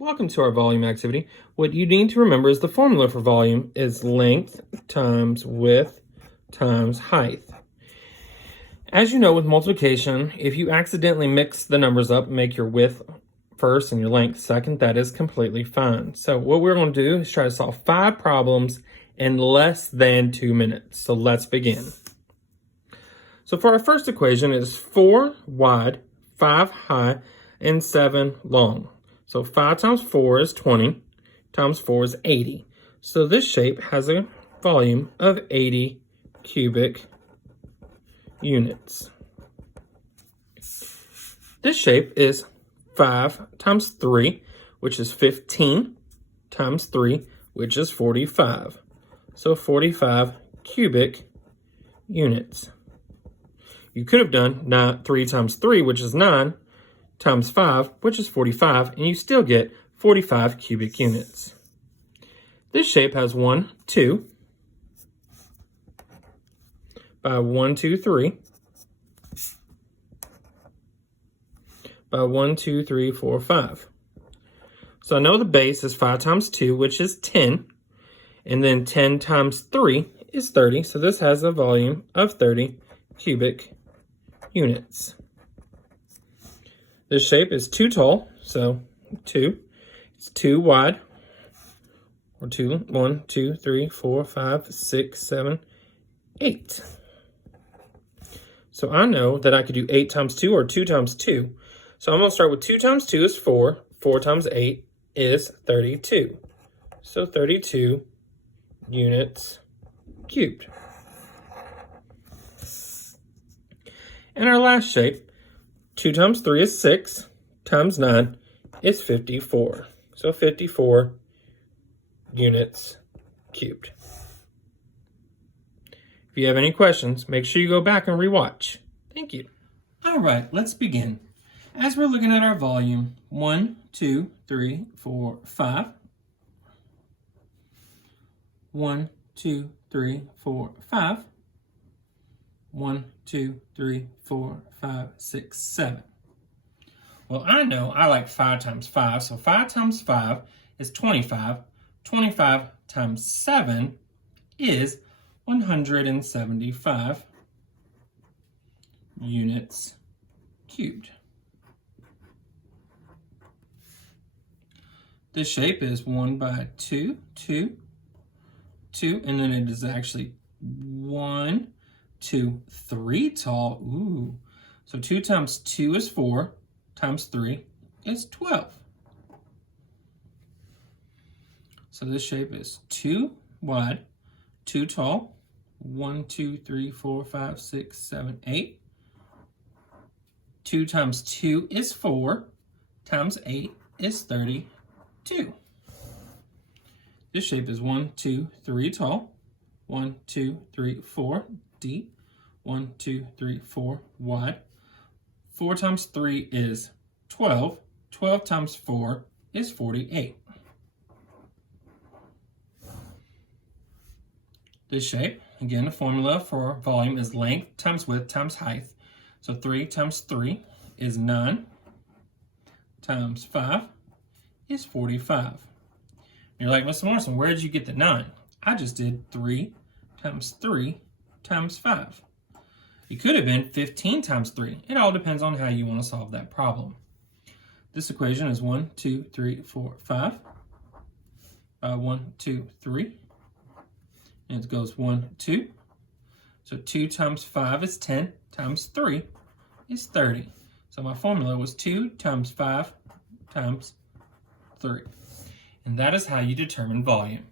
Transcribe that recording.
Welcome to our volume activity. What you need to remember is the formula for volume is length times width times height. As you know with multiplication, if you accidentally mix the numbers up and make your width first and your length second, that is completely fine. So what we're going to do is try to solve 5 problems in less than 2 minutes. So let's begin. So for our first equation, it is 4 wide, 5 high, and 7 long. So 5 times 4 is 20, times 4 is 80. So this shape has a volume of 80 cubic units. This shape is 5 times 3, which is 15, times 3, which is 45. So 45 cubic units. You could have done 3 times 3, which is 9, times 5, which is 45, and you still get 45 cubic units. This shape has 1, 2, by 1, 2, 3, by 1, 2, 3, 4, 5. So I know the base is 5 times 2, which is 10, and then 10 times 3 is 30, so this has a volume of 30 cubic units. This shape is 2 tall, so 2. It's 2 wide, or 2, 1, 2, 3, 4, 5, 6, 7, 8. So I know that I could do 8 times 2 or 2 times 2. So I'm going to start with 2 times 2 is 4. 4 times 8 is 32. So 32 units cubed. And our last shape, 2 times 3 is 6, times 9 is 54. So 54 units cubed. If you have any questions, make sure you go back and rewatch. Thank you. All right, let's begin. As we're looking at our volume, 1, 2, 3, 4, 5. 1, 2, 3, 4, 5. 1, 2, 3, 4, 5, 6, 7. Well, I know I like 5 times 5, so 5 times 5 is 25. 25 times 7 is 175 units cubed. This shape is 1 by 2, 2, 2, and then it is actually 1, 2, 3 tall. Ooh. So 2 times 2 is 4, times 3 is 12. So this shape is 2 wide, 2 tall, 1, 2, 3, 4, 5, 6, 7, 8. 2 times 2 is 4, times 8 is 32. This shape is 1, 2, 3 tall, 1, 2, 3, 4 deep, 1, 2, 3, 4 wide. 4 times 3 is 12. 12 times 4 is 48. This shape, again, the formula for volume is length times width times height. So 3 times 3 is 9, times 5 is 45. You're like, Mr. Morrison, where did you get the 9? I just did 3 times 3 times 5. It could have been 15 times 3. It all depends on how you want to solve that problem. This equation is 1, 2, 3, 4, 5. 1, 2, 3. And it goes 1, 2. So 2 times 5 is 10, times 3 is 30. So my formula was 2 times 5 times 3. And that is how you determine volume.